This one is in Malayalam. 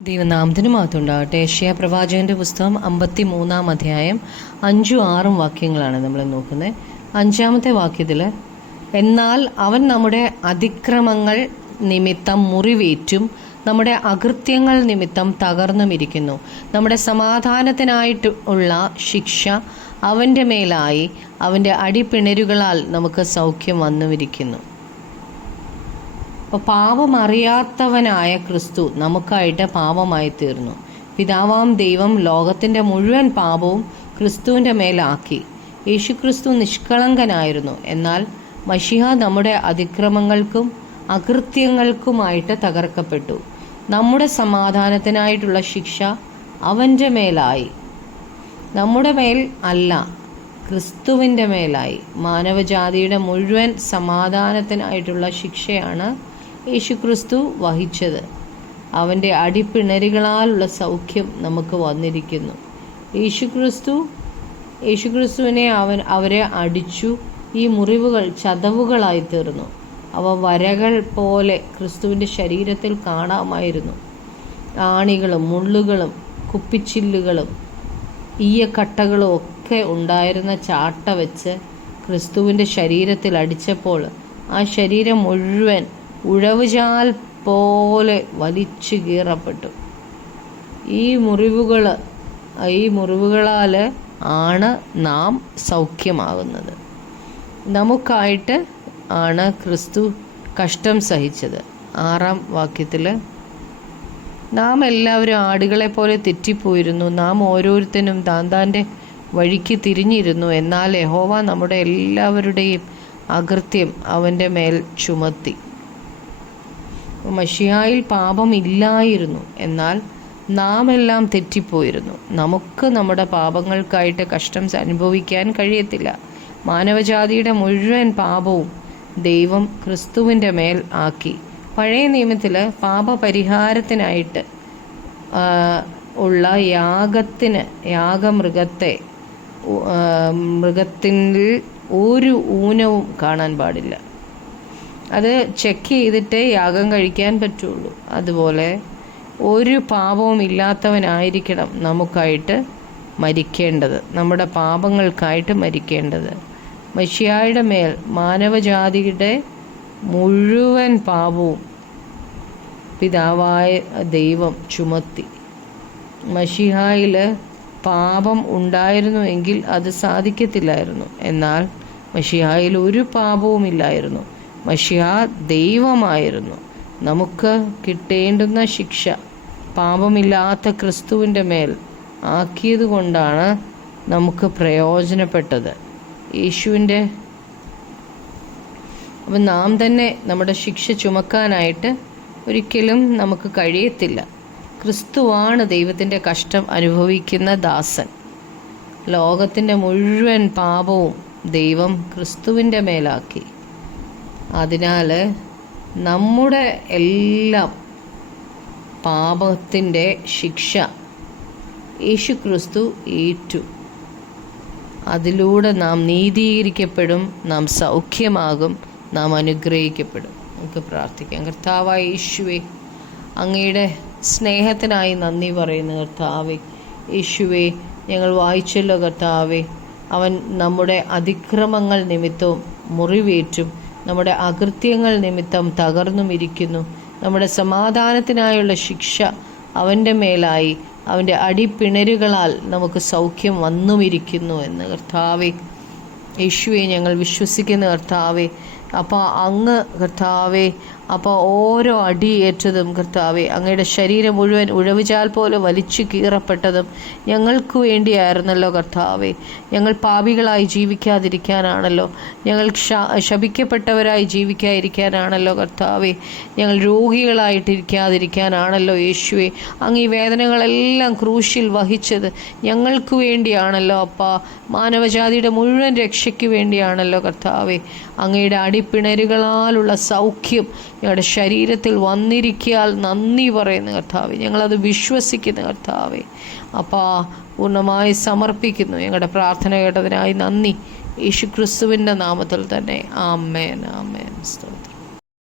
ദൈവനാമത്തിന് മഹത്വമുണ്ടാകട്ടെ. യെശയ്യാ പ്രവാചകന്റെ പുസ്തകം 53-ാം അധ്യായം 5-6 വാക്യങ്ങളാണ് നമ്മൾ നോക്കുന്നത്. 5-ാമത്തെ വാക്യത്തിൽ, എന്നാൽ അവൻ നമ്മുടെ അതിക്രമങ്ങൾ നിമിത്തം മുറിവേറ്റും നമ്മുടെ അകൃത്യങ്ങൾ നിമിത്തം തകർന്നുമിരിക്കുന്നു. നമ്മുടെ സമാധാനത്തിനായിട്ട് ഉള്ള ശിക്ഷ അവൻ്റെ മേലായി, അവൻ്റെ അടിപ്പിണരുകളാൽ നമുക്ക് സൗഖ്യം വന്നുമിരിക്കുന്നു. അപ്പോൾ പാപമറിയാത്തവനായ ക്രിസ്തു നമുക്കായിട്ട് പാപമായി തീർന്നു. പിതാവാം ദൈവം ലോകത്തിൻ്റെ മുഴുവൻ പാപവും ക്രിസ്തുവിൻ്റെ മേലാക്കി. യേശുക്രിസ്തു നിഷ്കളങ്കനായിരുന്നു. എന്നാൽ മശിഹ നമ്മുടെ അതിക്രമങ്ങൾക്കും അകൃത്യങ്ങൾക്കുമായിട്ട് തകർക്കപ്പെട്ടു. നമ്മുടെ സമാധാനത്തിനായിട്ടുള്ള ശിക്ഷ അവൻ്റെ മേലായി, നമ്മുടെ മേൽ അല്ല, ക്രിസ്തുവിൻ്റെ മേലായി. മാനവജാതിയുടെ മുഴുവൻ സമാധാനത്തിനായിട്ടുള്ള ശിക്ഷയാണ് യേശുക്രിസ്തു വഹിച്ചത്. അവൻ്റെ അടിപ്പിണരുകളാലുള്ള സൗഖ്യം നമുക്ക് വന്നിരിക്കുന്നു. യേശുക്രിസ്തുവിനെ അവരെ അടിച്ചു. ഈ മുറിവുകൾ ചതവുകളായി തീർന്നു. അവ വരകൾ പോലെ ക്രിസ്തുവിൻ്റെ ശരീരത്തിൽ കാണാമായിരുന്നു. ആണികളും മുള്ളുകളും കുപ്പിച്ചില്ലുകളും ഈയക്കട്ടകളും ഒക്കെ ഉണ്ടായിരുന്ന ചാട്ട വെച്ച് ക്രിസ്തുവിൻ്റെ ശരീരത്തിൽ അടിച്ചപ്പോൾ ആ ശരീരം മുഴുവൻ ഉഴവുചാൽ പോലെ വലിച്ചു കീറപ്പെട്ടു. ഈ മുറിവുകളാൽ ആണ് നാം സൗഖ്യമാകുന്നത്. നമുക്കായിട്ട് ആണ് ക്രിസ്തു കഷ്ടം സഹിച്ചത്. 6-ാം വാക്യത്തിൽ, നാം എല്ലാവരും ആടുകളെ പോലെ തെറ്റിപ്പോയിരുന്നു. നാം ഓരോരുത്തരും താന്താൻ്റെ വഴിക്ക് തിരിഞ്ഞിരുന്നു. എന്നാൽ യഹോവ നമ്മുടെ എല്ലാവരുടെയും അകൃത്യം അവൻ്റെ മേൽ ചുമത്തി. മശിഹായിൽ പാപമില്ലായിരുന്നു, എന്നാൽ നാം എല്ലാം തെറ്റിപ്പോയിരുന്നു. നമുക്ക് നമ്മുടെ പാപങ്ങൾക്കായിട്ട് കഷ്ടം അനുഭവിക്കാൻ കഴിയത്തില്ല. മാനവജാതിയുടെ മുഴുവൻ പാപവും ദൈവം ക്രിസ്തുവിൻ്റെ മേൽ ആക്കി. പഴയ നിയമത്തിൽ പാപപരിഹാരത്തിനായിട്ട് ഉള്ള മൃഗത്തിൽ ഒരു ഊനവും കാണാൻ പാടില്ല. അത് ചെക്ക് ചെയ്തിട്ടേ യാഗം കഴിക്കാൻ പറ്റുള്ളൂ. അതുപോലെ ഒരു പാപവും ഇല്ലാത്തവനായിരിക്കണം നമുക്കായിട്ട് മരിക്കേണ്ടത്, നമ്മുടെ പാപങ്ങൾക്കായിട്ട് മരിക്കേണ്ടത്. മശിഹായുടെ മേൽ മാനവജാതിയുടെ മുഴുവൻ പാപവും പിതാവായ ദൈവം ചുമത്തി. മശിഹായിൽ പാപം ഉണ്ടായിരുന്നുവെങ്കിൽ അത് സാധിക്കത്തില്ലായിരുന്നു. എന്നാൽ മശിഹായിൽ ഒരു പാപവും ഇല്ലായിരുന്നു. മശിഹ ദൈവമായിരുന്നു. നമുക്ക് കിട്ടേണ്ടുന്ന ശിക്ഷ പാപമില്ലാത്ത ക്രിസ്തുവിൻ്റെ മേൽ ആക്കിയത് കൊണ്ടാണ് നമുക്ക് പ്രയോജനപ്പെട്ടത്. അപ്പം നാം തന്നെ നമ്മുടെ ശിക്ഷ ചുമക്കാനായിട്ട് ഒരിക്കലും നമുക്ക് കഴിയത്തില്ല. ക്രിസ്തുവാണ് ദൈവത്തിൻ്റെ കഷ്ടം അനുഭവിക്കുന്ന ദാസൻ. ലോകത്തിൻ്റെ മുഴുവൻ പാപവും ദൈവം ക്രിസ്തുവിൻ്റെ മേലാക്കി. അതിനാൽ നമ്മുടെ എല്ലാം പാപത്തിൻ്റെ ശിക്ഷ യേശുക്രിസ്തു ഏറ്റു. അതിലൂടെ നാം നീതീകരിക്കപ്പെടും, നാം സൗഖ്യമാകും, നാം അനുഗ്രഹിക്കപ്പെടും. നമുക്ക് പ്രാർത്ഥിക്കാം. കർത്താവായ യേശുവേ, അങ്ങയുടെ സ്നേഹത്തിനായി നന്ദി പറയുന്നു. കർത്താവേ യേശുവേ, ഞങ്ങൾ വായിച്ചല്ലോ കർത്താവേ, അവൻ നമ്മുടെ അതിക്രമങ്ങൾ നിമിത്തവും മുറിവേറ്റും നമ്മുടെ അകൃത്യങ്ങൾ നിമിത്തം തകർന്നുമിരിക്കുന്നു. നമ്മുടെ സമാധാനത്തിനായുള്ള ശിക്ഷ അവൻ്റെ മേലായി, അവൻ്റെ അടിപ്പിണരുകളാൽ നമുക്ക് സൗഖ്യം വന്നുമിരിക്കുന്നു എന്ന് കർത്താവേ യേശുവെ ഞങ്ങൾ വിശ്വസിക്കുന്ന കർത്താവേ. അപ്പോൾ അങ്ങ് കർത്താവേ, അപ്പോൾ ഓരോ അടിയേറ്റതും കർത്താവേ, അങ്ങയുടെ ശരീരം മുഴുവൻ ഉഴവുചാൽ പോലെ വലിച്ചു കീറപ്പെട്ടതും ഞങ്ങൾക്ക് വേണ്ടിയായിരുന്നല്ലോ കർത്താവേ. ഞങ്ങൾ പാപികളായി ജീവിക്കാതിരിക്കാനാണല്ലോ, ഞങ്ങൾ ശപിക്കപ്പെട്ടവരായി ജീവിക്കാതിരിക്കാനാണല്ലോ കർത്താവേ, ഞങ്ങൾ രോഗികളായിട്ടിരിക്കാതിരിക്കാനാണല്ലോ യേശുവേ അങ്ങ് ഈ വേദനകളെല്ലാം ക്രൂശിൽ വഹിച്ചത് ഞങ്ങൾക്ക് വേണ്ടിയാണല്ലോ അപ്പാ. മാനവജാതിയുടെ മുഴുവൻ രക്ഷയ്ക്ക് വേണ്ടിയാണല്ലോ കർത്താവേ. അങ്ങയുടെ അടിപ്പിണരുകളാലുള്ള സൗഖ്യം ഞങ്ങളുടെ ശരീരത്തിൽ വന്നിരിക്കാൽ നന്ദി പറയുന്ന കർത്താവേ. ഞങ്ങളത് വിശ്വസിക്കുന്ന കർത്താവേ. അപ്പോൾ പൂർണ്ണമായി സമർപ്പിക്കുന്നു. ഞങ്ങളുടെ പ്രാർത്ഥന കേട്ടതിനായി നന്ദി. യേശുക്രിസ്തുവിൻ്റെ നാമത്തിൽ തന്നെ. ആമേൻ, ആമേൻ.